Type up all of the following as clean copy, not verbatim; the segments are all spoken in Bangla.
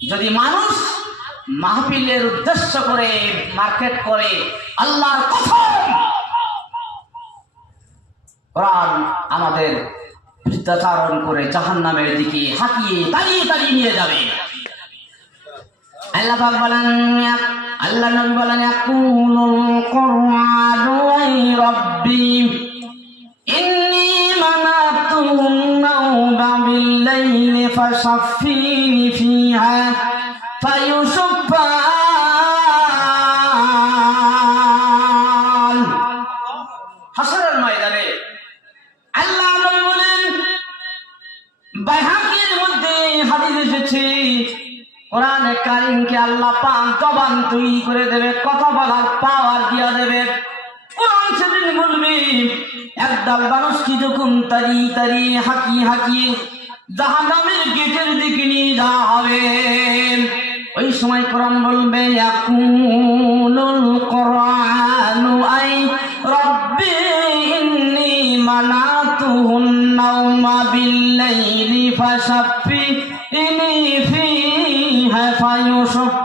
যদি মানুষ মাহফিলের উদ্দেশ্য করে মার্কেট করে আল্লাহর কসম কোরআন আমাদের বৃদ্ধাচারণ করে জাহান্নামের দিকে হাঁকিয়ে তাড়িয়ে তাড়িয়ে নিয়ে যাবে। আল্লাহ পাক বলেন, আল্লাহ নবী বলেন, ইয়াকুলুল কুরআনু ওয়াই রাব্বি ইন্নী মানাতুহুম নাওবা বিল-লাইলি ফাশাফিনি ফিহা ফায়ুশফান। হাসরের ময়দানে আল্লাহ নবী বলেন, বাইহাকির মধ্যে হাদিস এসেছে, কোরআনে কারীমকে আল্লাহ পাক জবান তৈরি করে দেবে, কথা বলার পাওয়ার দিয়ে দেবে। কোরআন সেদিন বলবে, একদল মানুষকে যখন তাড়িয়ে তাড়িয়ে হাঁকিয়ে হাঁকিয়ে জাহান্নামের গেটের দিকে নিয়ে যাওয়া হবে, ওই সময় কোরআন বলবে, ইয়াকুলুল কুরআনু আই রাব্বি ইন্নী মানাতুহুন নাওমা বিল-লাইলি ফাশাফিনি ফিহা ফায়ুশফান।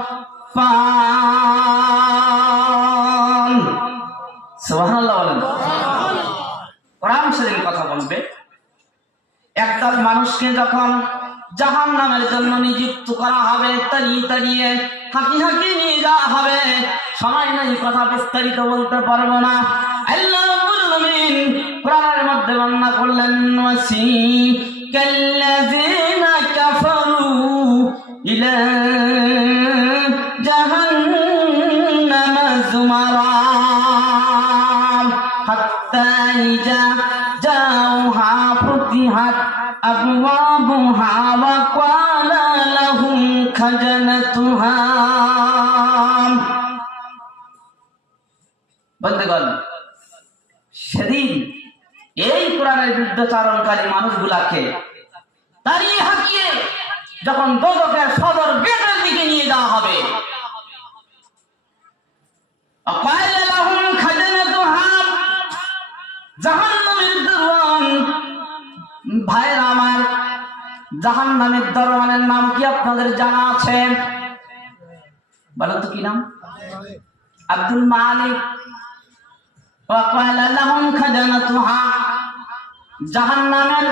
সুবহানাল্লাহ বলেন। কোরআন সেদিন কথা বলবে, একদল মানুষকে যখন জাহান্নামের জন্য নিযুক্ত করা হবে, তাড়িয়ে তাড়িয়ে হাঁকি হাঁকি নিয়ে যাওয়া হবে, সময় নাই, কথা বিস্তারিত বলতে পারবো না। আল্লাহ রাব্বুল আলামিন কোরআনের মধ্যে বর্ণনা করলেন, ওয়াসিকাল্লাযীনা কাফারু ইলা জাহান্নামা যুমারা হাত্তা ইযা জাওহা ফুতিহাত আবওয়াবুহা ওয়া ক্বালা লাহুম খাজানাতুহা। বন্ধুগণ, সেদিন এই কোরআনের বিরুদ্ধাচারণকারী মানুষগুলাকে দাঁড়িয়ে হাঁকিয়ে যখন দোজখের সদর গেটের দিকে নিয়ে যাওয়া হবে, ক্বালা লাহুম খাজানাতুহা, জাহান্নামের দরওয়ান, ভাইরা আমার, জাহান্নামের দরওয়ানের নাম কি আপনাদের জানা আছে? বলো তো, কি নাম? আব্দুল মালিক। ওয়া ক্বালা লাহুম খাজানাতুহা, জাহান্নামের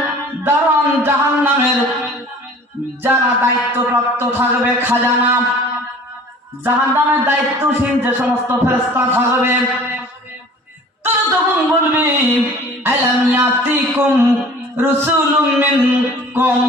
দরওয়ান, জাহান্নামের যারা দায়িত্বপ্রাপ্ত থাকবে, খাজানা, জাহান্নামের দায়িত্বশীল যে সমস্ত ফেরেশতা থাকবে, তারা তখন বলবে, আলাম ইয়াতিকুম রাসূলুম মিনকুম